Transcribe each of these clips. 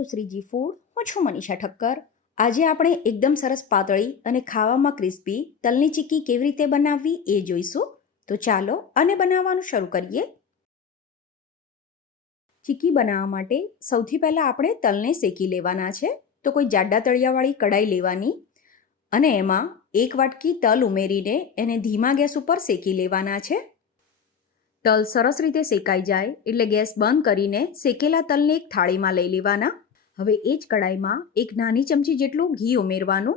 Two Shriji food. હું છું મનીષા ઠક્કર. આજે આપણે એકદમ સરસ પાતળી અને ખાવામાં ક્રિસ્પી તલની ચીક્કી કેવી રીતે બનાવવી એ જોઈશું. તો ચાલો અને બનાવવાનું શરૂ કરીએ. ચીક્કી બનાવવા માટે સૌથી પહેલાં આપણે તલને શેકી લેવાના છે. તો કોઈ જાડા તળિયાવાળી કઢાઈ લેવાની અને એમાં 1 વાટકી તલ ઉમેરીને એને ધીમા ગેસ ઉપર શેકી લેવાના છે. તલ સરસ રીતે શેકાઈ જાય એટલે ગેસ બંધ કરીને શેકેલા તલને એક થાળીમાં લઈ લેવાના. હવે એ જ કઢાઈમાં એક નાની ચમચી જેટલું ઘી ઉમેરવાનું.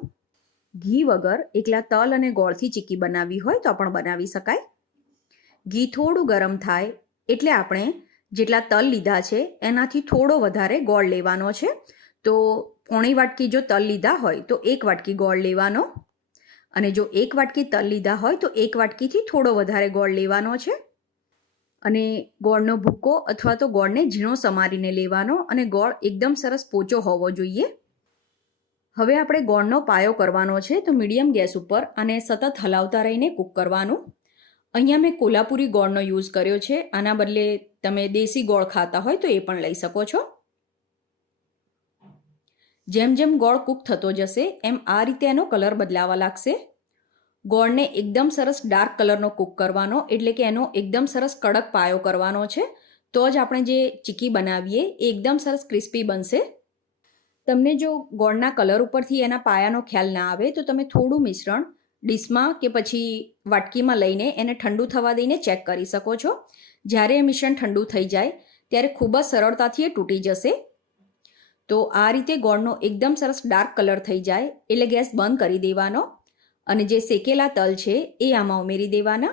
ઘી વગર એકલા તલ અને ગોળથી ચીક્કી બનાવવી હોય તો પણ બનાવી શકાય. ઘી થોડું ગરમ થાય એટલે આપણે જેટલા તલ લીધા છે એનાથી થોડો વધારે ગોળ લેવાનો છે. તો 1/4 વાટકી જો તલ લીધા હોય તો 1 વાટકી ગોળ લેવાનો, અને જો 1 વાટકી તલ લીધા હોય તો 1 વાટકીથી થોડો વધારે ગોળ લેવાનો છે. અને ગોળનો ભૂકો અથવા તો ગોળને ઝીણો સમારીને લેવાનો, અને ગોળ એકદમ સરસ પોચો હોવો જોઈએ. હવે આપણે ગોળનો પાયો કરવાનો છે. તો મીડિયમ ગેસ ઉપર આને સતત હલાવતા રહીને કૂક કરવાનું. અહીંયા મેં કોલ્હાપુરી ગોળનો યુઝ કર્યો છે. આના બદલે તમે દેશી ગોળ ખાતા હોય તો એ પણ લઈ શકો છો. જેમ જેમ ગોળ કૂક થતો જશે એમ આ રીતે એનો કલર બદલાવા લાગશે. ગોળને એકદમ સરસ ડાર્ક કલરનો કૂક કરવાનો, એટલે કે એનો એકદમ સરસ કડક પાયો કરવાનો છે. તો જ આપણે જે ચીક્કી બનાવીએ એ એકદમ સરસ ક્રિસ્પી બનશે. તમને જો ગોળના કલર ઉપરથી એના પાયાનો ખ્યાલ ના આવે તો તમે થોડું મિશ્રણ ડીશમાં કે પછી વાટકીમાં લઈને એને ઠંડુ થવા દઈને ચેક કરી શકો છો. જ્યારે એ મિશ્રણ ઠંડુ થઈ જાય ત્યારે ખૂબ જ સરળતાથી એ તૂટી જશે. તો આ રીતે ગોળનો એકદમ સરસ ડાર્ક કલર થઈ જાય એટલે ગેસ બંધ કરી દેવાનો, અને જે શેકેલા તલ છે એ આમાં ઉમેરી દેવાના.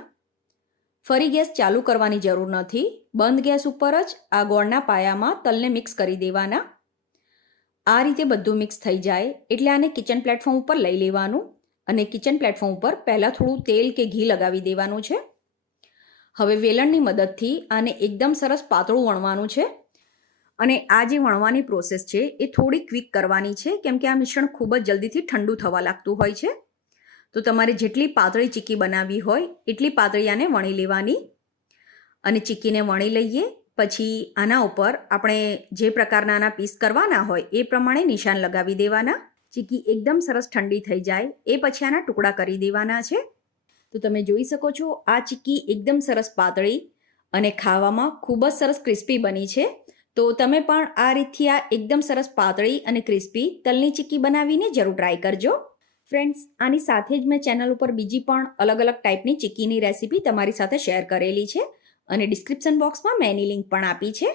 ફરી ગેસ ચાલુ કરવાની જરૂર નથી. બંધ ગેસ ઉપર જ આ ગોળના પાયામાં તલને મિક્સ કરી દેવાના. આ રીતે બધું મિક્સ થઈ જાય એટલે આને કિચન પ્લેટફોર્મ ઉપર લઈ લેવાનું, અને કિચન પ્લેટફોર્મ ઉપર પહેલાં થોડું તેલ કે ઘી લગાવી દેવાનું છે. હવે વેલણની મદદથી આને એકદમ સરસ પાતળું વણવાનું છે. અને આ જે વણવાની પ્રોસેસ છે એ થોડી ક્વિક કરવાની છે, કેમ કે આ મિશ્રણ ખૂબ જ જલ્દીથી ઠંડુ થવા લાગતું હોય છે. તો તમારે જેટલી પાતળી ચીક્કી બનાવવી હોય એટલી પાતળી આને વણી લેવાની. અને ચીક્કીને વણી લઈએ પછી આના ઉપર આપણે જે પ્રકારના આના પીસ કરવાના હોય એ પ્રમાણે નિશાન લગાવી દેવાના. ચીક્કી એકદમ સરસ ઠંડી થઈ જાય એ પછી આના ટુકડા કરી દેવાના છે. તો તમે જોઈ શકો છો આ ચીક્કી એકદમ સરસ પાતળી અને ખાવામાં ખૂબ જ સરસ ક્રિસ્પી બની છે. તો તમે પણ આ રીતથી આ એકદમ સરસ પાતળી અને ક્રિસ્પી તલની ચીક્કી બનાવીને જરૂર ટ્રાય કરજો. ફ્રેન્ડ્સ, આની સાથે જ મેં ચેનલ ઉપર બીજી પણ અલગ અલગ ટાઈપની ચીક્કીની રેસીપી તમારી સાથે શેર કરેલી છે, અને ડિસ્ક્રિપ્શન બોક્સમાં મેં એની લિંક પણ આપી છે.